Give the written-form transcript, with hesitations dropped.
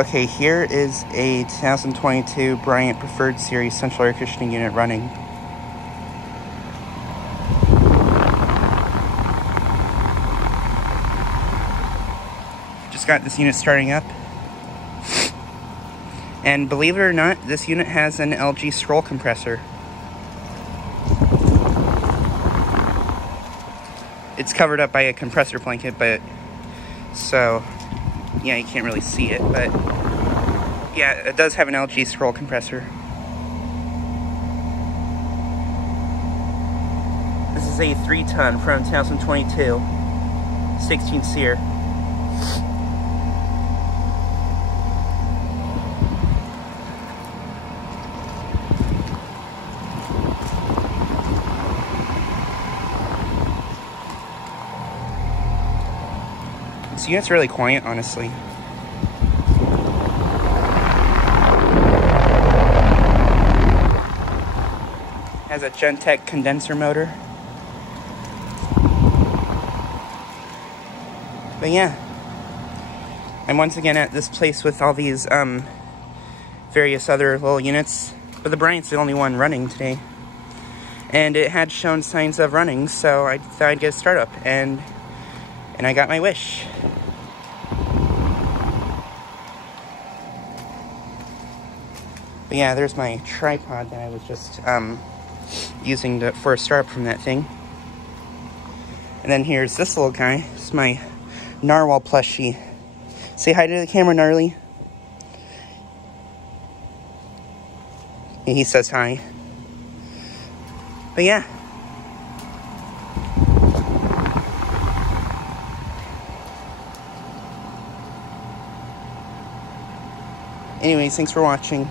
Okay, here is a 2022 Bryant Preferred Series central air conditioning unit running. Just got this unit starting up. And believe it or not, this unit has an LG scroll compressor. It's covered up by a compressor blanket, but so yeah, you can't really see it, but yeah, it does have an LG scroll compressor. This is a 3-ton from 2022, 16 SEER. This unit's really quiet, honestly. Has a Gentech condenser motor. But yeah, I'm once again at this place with all these various other little units, but the Bryant's the only one running today. And it had shown signs of running, so I thought I'd get a startup, and I got my wish. But yeah, there's my tripod that I was just using for a startup from that thing. And then here's this little guy. It's my narwhal plushie. Say hi to the camera, Gnarly. And he says hi. But yeah. Anyways, thanks for watching.